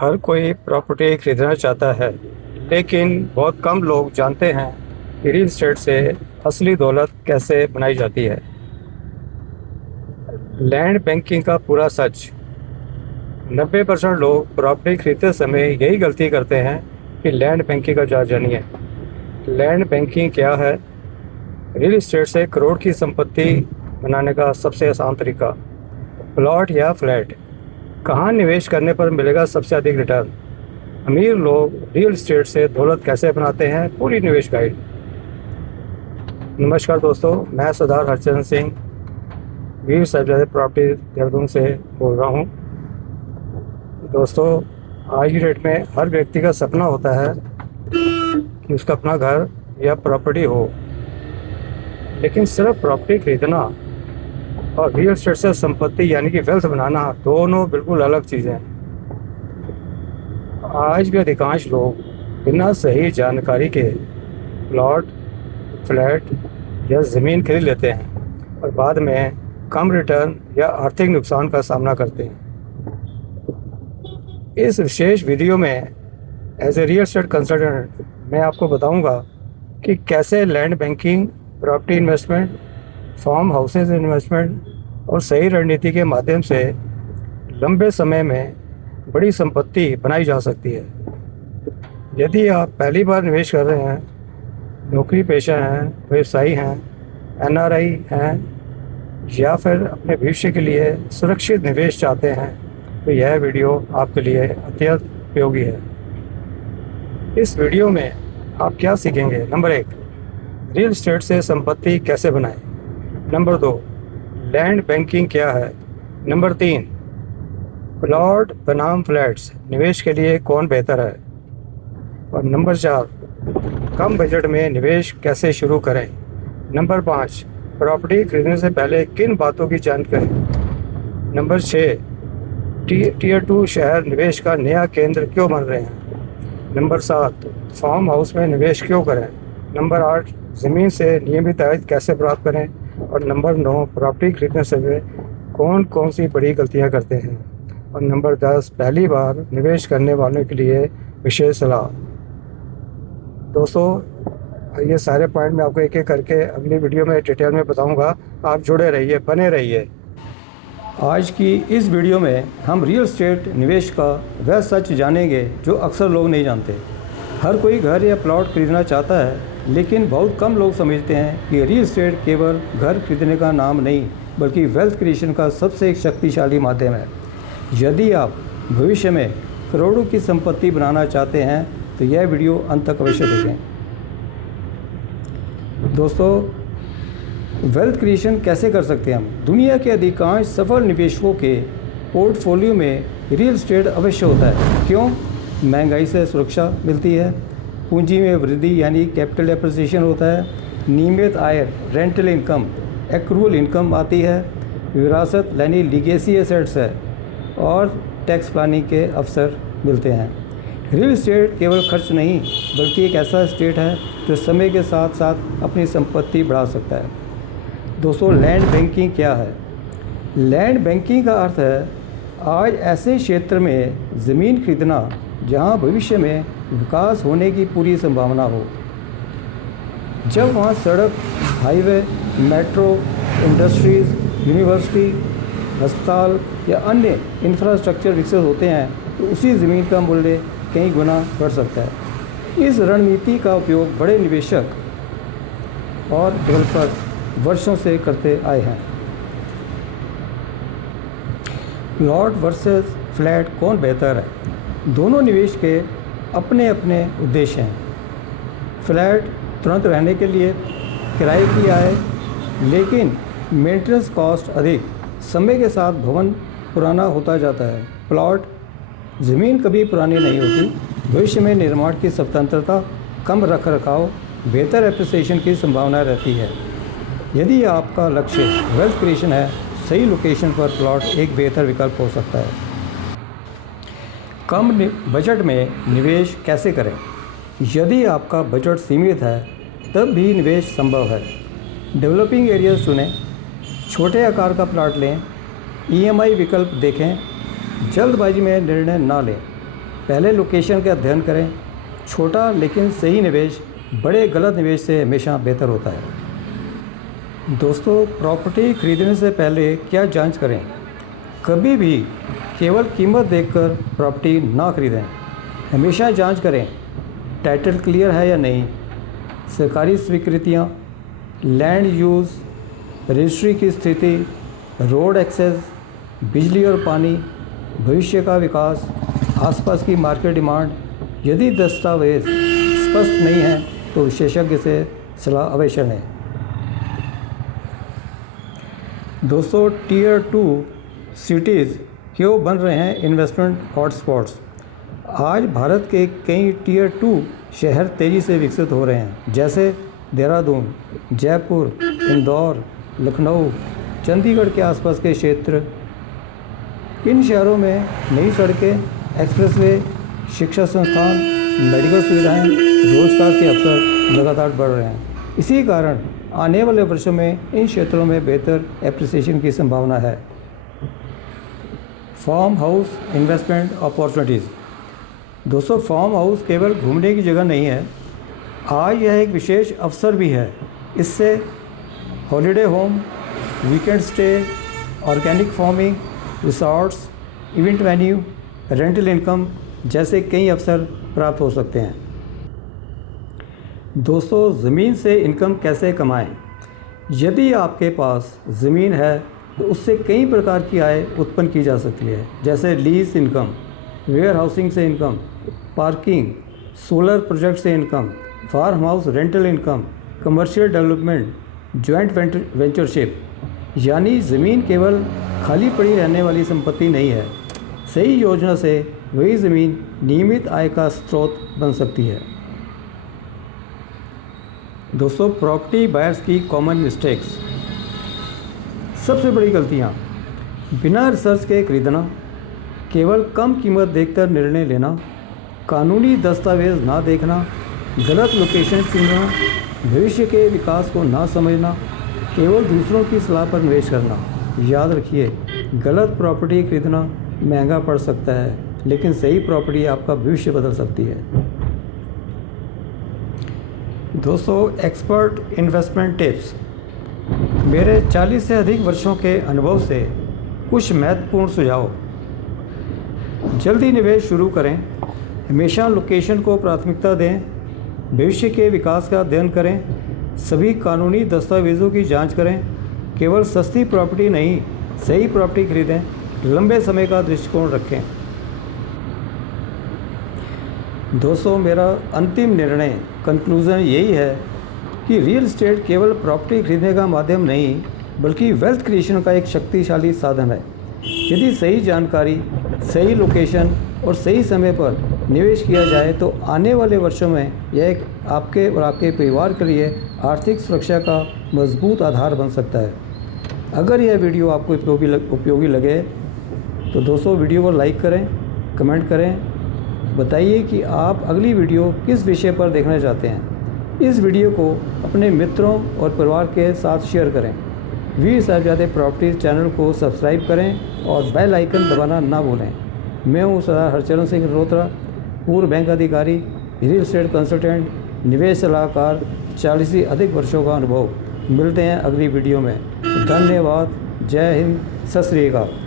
हर कोई प्रॉपर्टी खरीदना चाहता है, लेकिन बहुत कम लोग जानते हैं कि रियल एस्टेट से असली दौलत कैसे बनाई जाती है। लैंड बैंकिंग का पूरा सच। 90% लोग प्रॉपर्टी खरीदते समय यही गलती करते हैं कि लैंड बैंकिंग का जान जानिए। लैंड बैंकिंग क्या है? रियल एस्टेट से करोड़ की संपत्ति बनाने का सबसे आसान तरीका। प्लॉट या फ्लैट, कहाँ निवेश करने पर मिलेगा सबसे अधिक रिटर्न? अमीर लोग रियल एस्टेट से दौलत कैसे बनाते हैं, पूरी निवेश गाइड। नमस्कार दोस्तों, मैं सरदार हरचंद सिंह वीर साहिबजादे प्रॉपर्टी देहरादून से बोल रहा हूँ। दोस्तों, आज की डेट में हर व्यक्ति का सपना होता है कि उसका अपना घर या प्रॉपर्टी हो, लेकिन सिर्फ प्रॉपर्टी खरीदना और रियल एस्टेट से संपत्ति यानी कि वेल्थ बनाना दोनों बिल्कुल अलग चीज़ें हैं। आज भी अधिकांश लोग बिना सही जानकारी के प्लॉट, फ्लैट या ज़मीन खरीद लेते हैं और बाद में कम रिटर्न या आर्थिक नुकसान का सामना करते हैं। इस विशेष वीडियो में as a real estate consultant मैं आपको बताऊंगा कि कैसे land banking, property investment, farm houses investment और सही रणनीति के माध्यम से लंबे समय में बड़ी संपत्ति बनाई जा सकती है। यदि आप पहली बार निवेश कर रहे हैं, नौकरी पेशा हैं, व्यवसायी हैं, एनआरआई हैं या फिर अपने भविष्य के लिए सुरक्षित निवेश चाहते हैं, तो यह वीडियो आपके लिए अत्यंत उपयोगी है। इस वीडियो में आप क्या सीखेंगे? नंबर 1, रियल एस्टेट से संपत्ति कैसे बनाएं। नंबर 2, लैंड बैंकिंग क्या है। नंबर 3, प्लॉट बनाम फ्लैट्स निवेश के लिए कौन बेहतर है। और नंबर 4, कम बजट में निवेश कैसे शुरू करें। नंबर 5, प्रॉपर्टी खरीदने से पहले किन बातों की जांच करें। नंबर 6, टीयर 2 शहर निवेश का नया केंद्र क्यों बन रहे हैं। नंबर 7, फार्म हाउस में निवेश क्यों करें। नंबर 8, ज़मीन से नियमित आय कैसे प्राप्त करें। और नंबर 9, प्रॉपर्टी खरीदने से वे कौन कौन सी बड़ी गलतियां करते हैं। और नंबर 10, पहली बार निवेश करने वालों के लिए विशेष सलाह। दोस्तों, ये सारे पॉइंट मैं आपको एक एक करके अगली वीडियो में डिटेल में बताऊंगा। आप जुड़े रहिए, बने रहिए। आज की इस वीडियो में हम रियल एस्टेट निवेश का वह सच जानेंगे जो अक्सर लोग नहीं जानते। हर कोई घर या प्लॉट खरीदना चाहता है, लेकिन बहुत कम लोग समझते हैं कि रियल एस्टेट केवल घर खरीदने का नाम नहीं, बल्कि वेल्थ क्रिएशन का सबसे एक शक्तिशाली माध्यम है। यदि आप भविष्य में करोड़ों की संपत्ति बनाना चाहते हैं तो यह वीडियो अंत तक अवश्य देखें। दोस्तों, वेल्थ क्रिएशन कैसे कर सकते हैं हम? दुनिया के अधिकांश सफल निवेशकों के पोर्टफोलियो में रियल एस्टेट अवश्य होता है। क्यों? महंगाई से सुरक्षा मिलती है, पूंजी में वृद्धि यानी कैपिटल एप्रिसिएशन होता है, नियमित आय रेंटल इनकम, एक्रूअल इनकम आती है, विरासत यानी लीगेसी एसेट्स है और टैक्स प्लानिंग के अवसर मिलते हैं। रियल एस्टेट केवल खर्च नहीं, बल्कि एक ऐसा एस्टेट है जो समय के साथ साथ अपनी संपत्ति बढ़ा सकता है। दोस्तों, लैंड बैंकिंग क्या है? लैंड बैंकिंग का अर्थ है आज ऐसे क्षेत्र में ज़मीन खरीदना जहां भविष्य में विकास होने की पूरी संभावना हो। जब वहां सड़क, हाईवे, मेट्रो, इंडस्ट्रीज़, यूनिवर्सिटी, अस्पताल या अन्य इंफ्रास्ट्रक्चर विकसित होते हैं तो उसी ज़मीन का मूल्य कई गुना बढ़ सकता है। इस रणनीति का उपयोग बड़े निवेशक और डेवलपर वर्षों से करते आए हैं। प्लॉट वर्सेस फ्लैट कौन बेहतर है? दोनों निवेश के अपने अपने उद्देश्य हैं। फ्लैट तुरंत रहने के लिए, किराए की आय, लेकिन मेंटेनेंस कॉस्ट अधिक, समय के साथ भवन पुराना होता जाता है। प्लॉट, ज़मीन कभी पुरानी नहीं होती, भविष्य में निर्माण की स्वतंत्रता, कम रखरखाव, बेहतर एप्रिसिएशन की संभावना रहती है। यदि आपका लक्ष्य वेल्थ क्रिएशन है, सही लोकेशन पर प्लॉट एक बेहतर विकल्प हो सकता है। कम बजट में निवेश कैसे करें? यदि आपका बजट सीमित है तब भी निवेश संभव है। डेवलपिंग एरियाज चुनें, छोटे आकार का प्लॉट लें, ईएमआई विकल्प देखें, जल्दबाजी में निर्णय ना लें। पहले लोकेशन का अध्ययन करें। छोटा लेकिन सही निवेश बड़े गलत निवेश से हमेशा बेहतर होता है। दोस्तों, प्रॉपर्टी खरीदने से पहले क्या जांच करें? कभी भी केवल कीमत देखकर प्रॉपर्टी ना खरीदें। हमेशा जांच करें टाइटल क्लियर है या नहीं, सरकारी स्वीकृतियाँ, लैंड यूज़, रजिस्ट्री की स्थिति, रोड एक्सेस, बिजली और पानी, भविष्य का विकास, आसपास की मार्केट डिमांड। यदि दस्तावेज स्पष्ट नहीं है तो विशेषज्ञ से सलाह अवश्य लें। दोस्तों, टीयर 2 सिटीज़ क्यों बन रहे हैं इन्वेस्टमेंट हॉटस्पॉट्स? आज भारत के कई टीयर 2 शहर तेज़ी से विकसित हो रहे हैं, जैसे देहरादून, जयपुर, इंदौर, लखनऊ, चंडीगढ़ के आसपास के क्षेत्र। इन शहरों में नई सड़कें, एक्सप्रेसवे, शिक्षा संस्थान, मेडिकल सुविधाएं, रोजगार के अवसर लगातार बढ़ रहे हैं। इसी कारण आने वाले वर्षों में इन क्षेत्रों में बेहतर एप्रिसिएशन की संभावना है। Farm house investment opportunities. दोस्तों, फार्म हाउस केवल घूमने की जगह नहीं है, आज यह एक विशेष अवसर भी है। इससे holiday home, weekend stay, organic farming, resorts, event venue, rental income जैसे कई अवसर प्राप्त हो सकते हैं। दोस्तों, ज़मीन से इनकम कैसे कमाएं? यदि आपके पास ज़मीन है तो उससे कई प्रकार की आय उत्पन्न की जा सकती है, जैसे लीज इनकम, वेयर हाउसिंग से इनकम, पार्किंग, सोलर प्रोजेक्ट से income, farm house rental income, commercial development, joint venturership. यानी ज़मीन केवल खाली पड़ी रहने वाली संपत्ति नहीं है। सही योजना से वही ज़मीन नियमित आय का स्रोत बन सकती है। दोस्तों, प्रॉपर्टी बायर्स की कॉमन मिस्टेक्स। सबसे बड़ी गलतियाँ: बिना रिसर्च के खरीदना, केवल कम कीमत देखकर निर्णय लेना, कानूनी दस्तावेज ना देखना, गलत लोकेशन चुनना, भविष्य के विकास को ना समझना, केवल दूसरों की सलाह पर निवेश करना। याद रखिए, गलत प्रॉपर्टी खरीदना महंगा पड़ सकता है, लेकिन सही प्रॉपर्टी आपका भविष्य बदल सकती है। दोस्तों, एक्सपर्ट इन्वेस्टमेंट टिप्स। मेरे 40 से अधिक वर्षों के अनुभव से कुछ महत्वपूर्ण सुझाव। जल्दी निवेश शुरू करें, हमेशा लोकेशन को प्राथमिकता दें, भविष्य के विकास का अध्ययन करें, सभी कानूनी दस्तावेज़ों की जांच करें, केवल सस्ती प्रॉपर्टी नहीं, सही प्रॉपर्टी खरीदें, लंबे समय का दृष्टिकोण रखें। दोस्तों, मेरा अंतिम निर्णय कंक्लूज़न यही है कि रियल एस्टेट केवल प्रॉपर्टी खरीदने का माध्यम नहीं, बल्कि वेल्थ क्रिएशन का एक शक्तिशाली साधन है। यदि सही जानकारी, सही लोकेशन और सही समय पर निवेश किया जाए तो आने वाले वर्षों में यह एक आपके और आपके परिवार के लिए आर्थिक सुरक्षा का मजबूत आधार बन सकता है। अगर यह वीडियो आपको उपयोगी लगे तो दोस्तों, वीडियो को लाइक करें, कमेंट करें, बताइए कि आप अगली वीडियो किस विषय पर देखना चाहते हैं। इस वीडियो को अपने मित्रों और परिवार के साथ शेयर करें। वीर साहिबजादे प्रॉपर्टीज़ चैनल को सब्सक्राइब करें और बेल आइकन दबाना ना भूलें। मैं हूँ सरदार हरचरण सिंह रोहतरा, पूर्व बैंक अधिकारी, रियल एस्टेट कंसल्टेंट, निवेश सलाहकार, 40 से अधिक वर्षों का अनुभव। मिलते हैं अगली वीडियो में। धन्यवाद। जय हिंद। सत श्री अकाल।